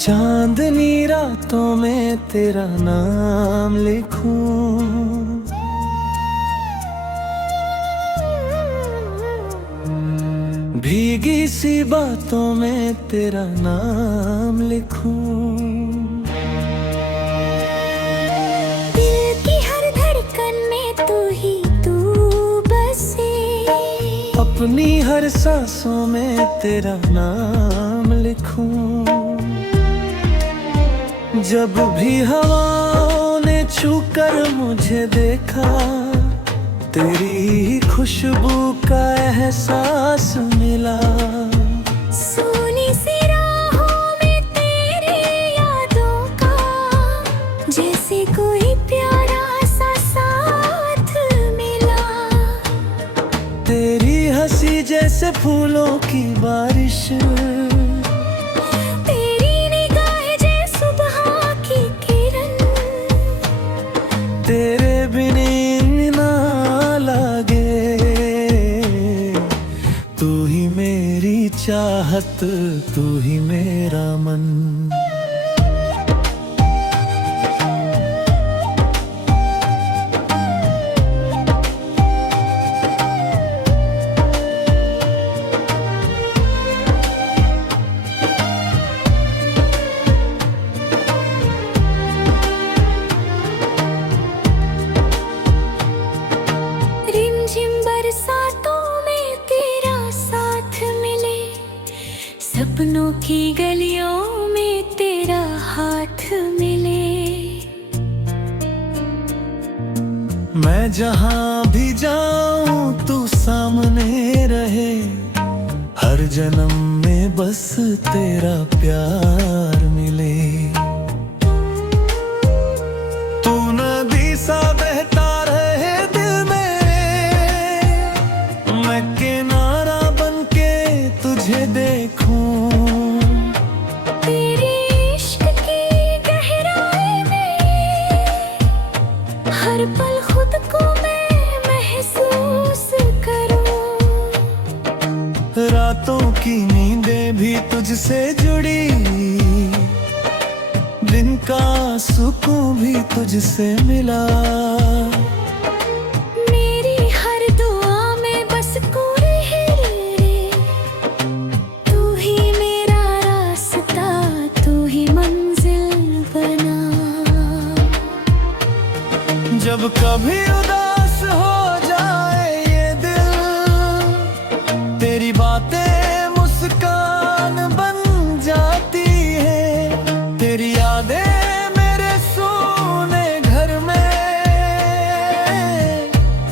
चांदनी रातों में तेरा नाम लिखूं, भीगी सी बातों में तेरा नाम लिखूं। दिल की हर धड़कन में तू बसे, अपनी हर सांसों में तेरा नाम लिखूं। जब भी हवाओं ने छू कर मुझे देखा, तेरी ही खुशबू का एहसास मिला। सोनी सी राहों में तेरी यादों का जैसे कोई प्यारा सा साथ मिला। तेरी हंसी जैसे फूलों की बारिश, तेरे बिन ना लागे। तू ही मेरी चाहत, तू ही मेरा मन। सपनों की गलियों में तेरा हाथ मिले। मैं जहाँ भी जाऊं तू सामने रहे, हर जन्म में बस तेरा प्यार मिले। तू नदी सा बहता रहे दिल में, मैं किनारा बन के तुझे देखूं। तेरी इश्क की गहराई में हर पल खुद को मैं महसूस करूं। रातों की नींदें भी तुझसे जुड़ी, दिन का सुकून भी तुझसे मिला। मेरी हर दुआ में बस तू रहे, तू ही मेरा रास्ता, तू ही मंजिल बना। जब कभी उदास हो जाए ये दिल, तेरी बातें मुस्कान बन जाती है। तेरी यादें मेरे सोने घर में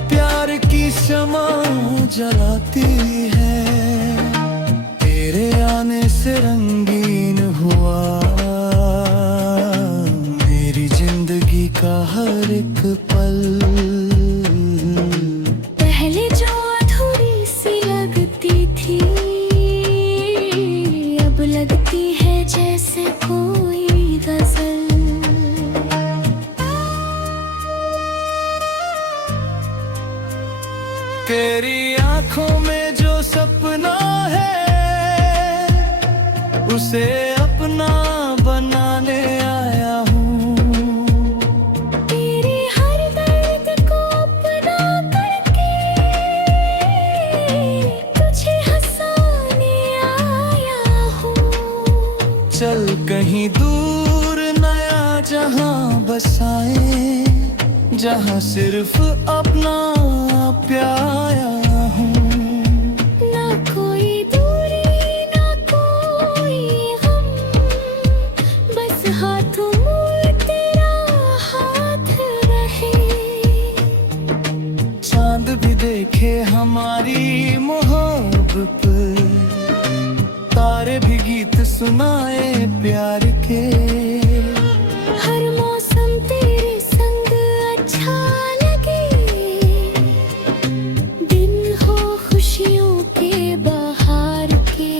प्यार की शमा जलाती है। तेरे आने से रंगीन हुआ मेरी जिंदगी का हर एक पल। पहले जो अधूरी सी लगती थी, अब लगती है जैसे कोई गजल। तेरी आंखों में जो सपना है, उसे अपना बनाने आया हूँ। तेरे हर दर्द को अपना करके तुझे हंसाने आया हूँ। चल कहीं दूर नया जहां बसाए, जहां सिर्फ अपना प्यारा हूँ। ना कोई दूरी ना कोई गम, बस हाथों में तेरा हाथ रहे। चांद भी देखे हमारी मोहब्बत, तारे भी गीत सुनाए प्यार के। हर मौसम तेरे संग अच्छा लगे, दिन हो खुशियों के बहार के।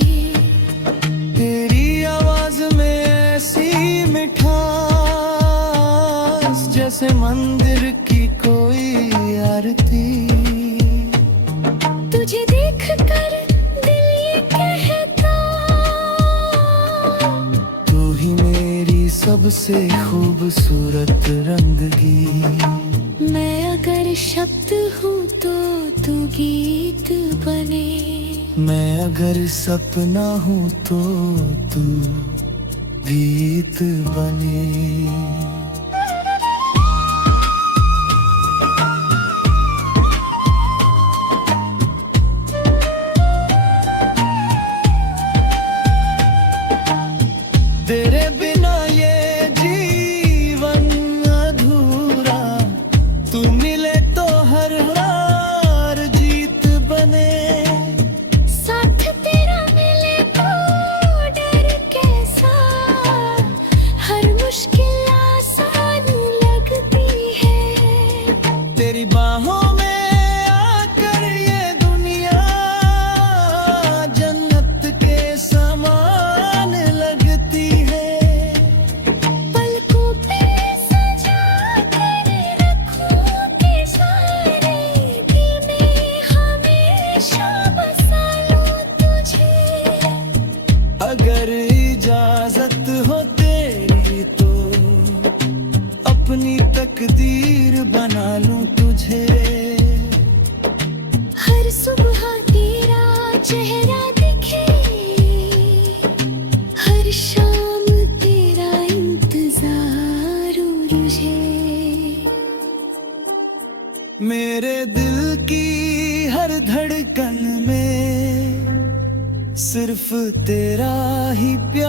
तेरी आवाज में ऐसी मिठास, जैसे मंदिर की कोई आरती। तुझे देख कर दिल ये कहता, तू ही सबसे खूबसूरत रंग की। मैं अगर शब्द हूँ तो तू गीत बने, मैं अगर सपना हूँ तो तू गीत बने। तेरे बिना ये जीवन अधूरा, तू मिले तो हर हार जीत बने। साथ तेरा मिले तो डर कैसा, हर मुश्किल आसान लगती है। तेरी बाहों में आकर ये दुनिया जन्नत के समान लगती है। पलकों पे सजा कर रखूं के सारे दिल में हमेशा बसा लूं तुझे। अगर इजाजत हो तेरी तो अपनी तकदीर बना लूं तुझे। हर सुबह तेरा चेहरा दिखे, हर शाम तेरा इंतजार मुझे। मेरे दिल की हर धड़कन में सिर्फ तेरा ही प्यार